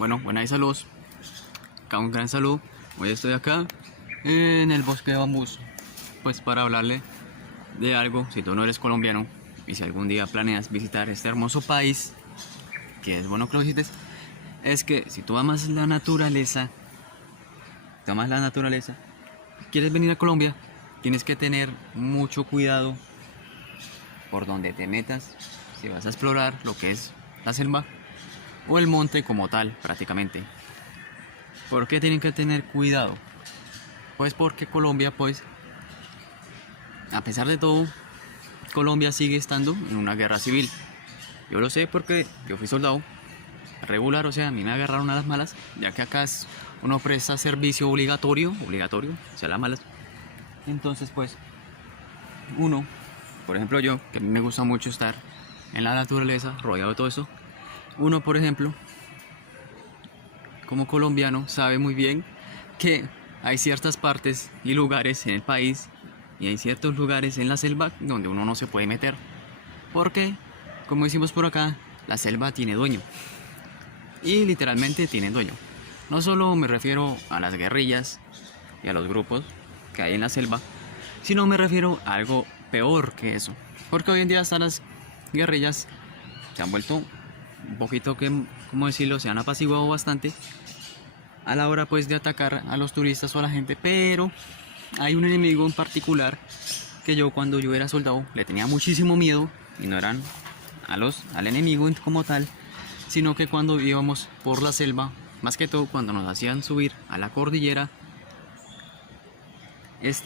Bueno, buenas saludos. Acá un gran saludo. Hoy estoy acá en el bosque de bambús, pues para hablarle de algo. Si tú no eres colombiano y si algún día planeas visitar este hermoso país, que es bueno que lo visites, es que si tú amas la naturaleza, quieres venir a Colombia, tienes que tener mucho cuidado por donde te metas. Si vas a explorar lo que es la selva o el monte como tal, prácticamente. ¿Por qué tienen que tener cuidado? Pues porque Colombia, pues, a pesar de todo, Colombia sigue estando en una guerra civil. Yo lo sé porque yo fui soldado regular, o sea, a mí me agarraron a las malas, ya que acá uno presta servicio obligatorio, o sea, las malas. Entonces, pues, uno, por ejemplo yo, que a mí me gusta mucho estar en la naturaleza, rodeado de todo eso, uno, por ejemplo, como colombiano, sabe muy bien que hay ciertas partes y lugares en el país y hay ciertos lugares en la selva donde uno no se puede meter. Porque, como decimos por acá, la selva tiene dueño. Y literalmente tiene dueño. No solo me refiero a las guerrillas y a los grupos que hay en la selva, sino me refiero a algo peor que eso. Porque hoy en día hasta las guerrillas se han vuelto un poquito, que, ¿cómo decirlo? Se han apaciguado bastante a la hora pues de atacar a los turistas o a la gente. Pero hay un enemigo en particular que yo, cuando yo era soldado, le tenía muchísimo miedo. Y no eran al enemigo como tal, sino que cuando íbamos por la selva, más que todo cuando nos hacían subir a la cordillera, es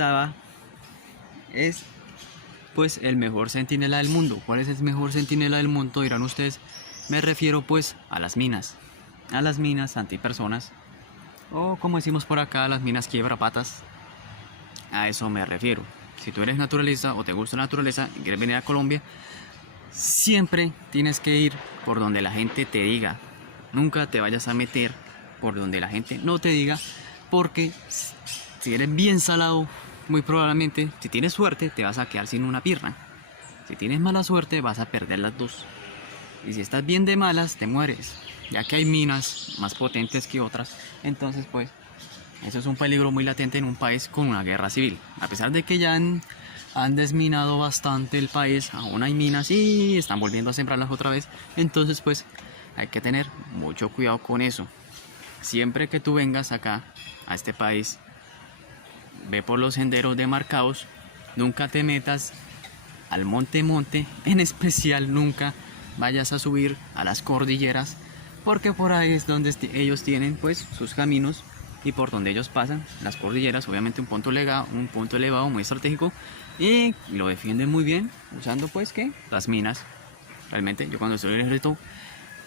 pues el mejor centinela del mundo. ¿Cuál es el mejor centinela del mundo, dirán ustedes? Me refiero pues a las minas antipersonas, o como decimos por acá, las minas quiebrapatas. A eso me refiero. Si tú eres naturalista o te gusta la naturaleza y quieres venir a Colombia, siempre tienes que ir por donde la gente te diga. Nunca te vayas a meter por donde la gente no te diga, porque si eres bien salado, muy probablemente, si tienes suerte, te vas a quedar sin una pierna. Si tienes mala suerte, vas a perder las dos. Y si estás bien de malas, te mueres, ya que hay minas más potentes que otras. Entonces, pues, eso es un peligro muy latente en un país con una guerra civil. A pesar de que ya han desminado bastante el país, aún hay minas y están volviendo a sembrarlas otra vez. Entonces, pues, hay que tener mucho cuidado con eso. Siempre que tú vengas acá a este país, ve por los senderos demarcados. Nunca te metas al monte, en especial nunca vayas a subir a las cordilleras, porque por ahí es donde ellos tienen pues sus caminos y por donde ellos pasan. Las cordilleras, obviamente un punto elevado muy estratégico, y lo defienden muy bien usando pues que las minas. Realmente yo, cuando estuve en el ejército,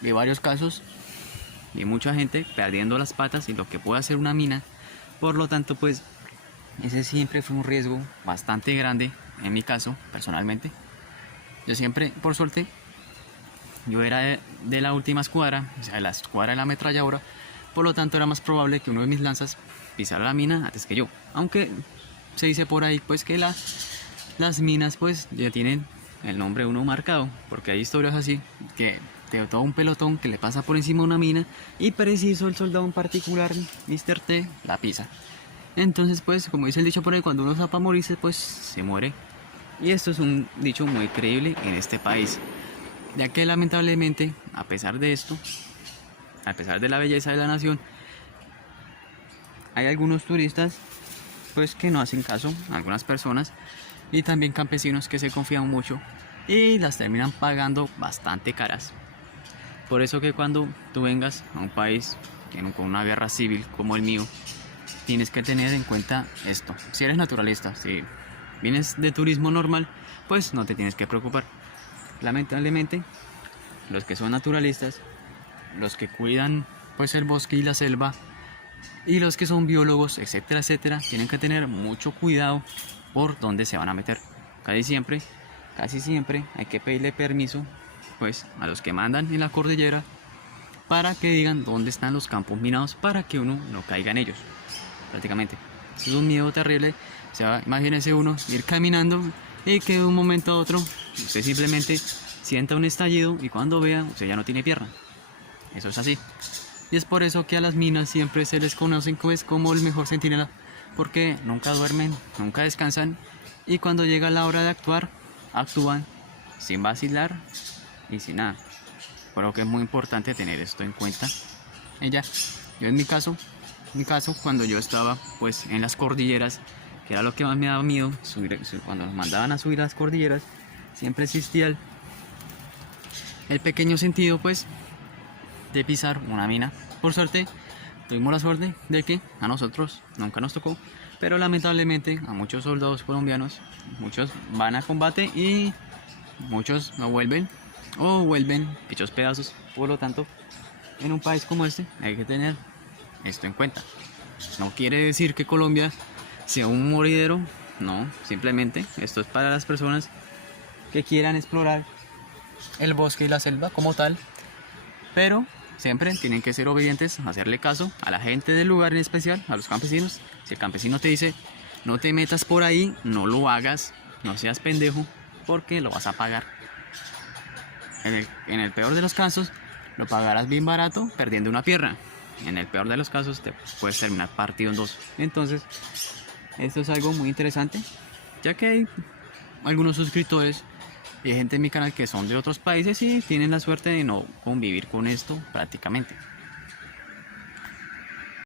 vi varios casos de mucha gente perdiendo las patas y lo que puede hacer una mina. Por lo tanto, pues ese siempre fue un riesgo bastante grande en mi caso, personalmente. Yo siempre, por suerte, yo era de la última escuadra, o sea, de la escuadra de la ametralladora. Por lo tanto, era más probable que uno de mis lanzas pisara la mina antes que yo. Aunque se dice por ahí pues que las minas pues ya tienen el nombre de uno marcado, porque hay historias así, que de todo un pelotón que le pasa por encima de una mina y preciso el soldado en particular, Mr. T, la pisa. Entonces, pues, como dice el dicho por ahí, cuando uno está para morirse, pues se muere. Y esto es un dicho muy creíble en este país, ya que lamentablemente, a pesar de esto, a pesar de la belleza de la nación, hay algunos turistas pues que no hacen caso, algunas personas, y también campesinos que se confían mucho y las terminan pagando bastante caras. Por eso que cuando tú vengas a un país con una guerra civil como el mío, tienes que tener en cuenta esto. Si eres naturalista, si vienes de turismo normal, pues no te tienes que preocupar. Lamentablemente, los que son naturalistas, los que cuidan pues el bosque y la selva, y los que son biólogos, etcétera, etcétera, tienen que tener mucho cuidado por dónde se van a meter. Casi siempre hay que pedirle permiso pues a los que mandan en la cordillera, para que digan dónde están los campos minados, para que uno no caiga en ellos. Prácticamente, eso es un miedo terrible. O sea, imagínese uno ir caminando y que de un momento a otro usted simplemente sienta un estallido y cuando vea, usted ya no tiene pierna. Eso es así. Y es por eso que a las minas siempre se les conocen pues, como el mejor centinela, porque nunca duermen, nunca descansan, y cuando llega la hora de actuar, actúan sin vacilar y sin nada. Creo que es muy importante tener esto en cuenta. Ella, yo en mi caso, cuando yo estaba pues en las cordilleras, que era lo que más me daba miedo, cuando nos mandaban a subir las cordilleras, siempre existía el pequeño sentido pues de pisar una mina. Por suerte, tuvimos la suerte de que a nosotros nunca nos tocó, pero lamentablemente a muchos soldados colombianos, muchos van a combate y muchos no vuelven o vuelven hechos pedazos. Por lo tanto, en un país como este hay que tener esto en cuenta. No quiere decir que Colombia sea un moridero, no, simplemente esto es para las personas que quieran explorar el bosque y la selva como tal, pero siempre tienen que ser obedientes, hacerle caso a la gente del lugar, en especial a los campesinos. Si el campesino te dice no te metas por ahí, no lo hagas, no seas pendejo, porque lo vas a pagar. En el peor de los casos lo pagarás bien barato perdiendo una pierna. En el peor de los casos te puedes terminar partido en dos. Entonces esto es algo muy interesante, ya que hay algunos suscriptores y hay gente en mi canal que son de otros países y tienen la suerte de no convivir con esto prácticamente.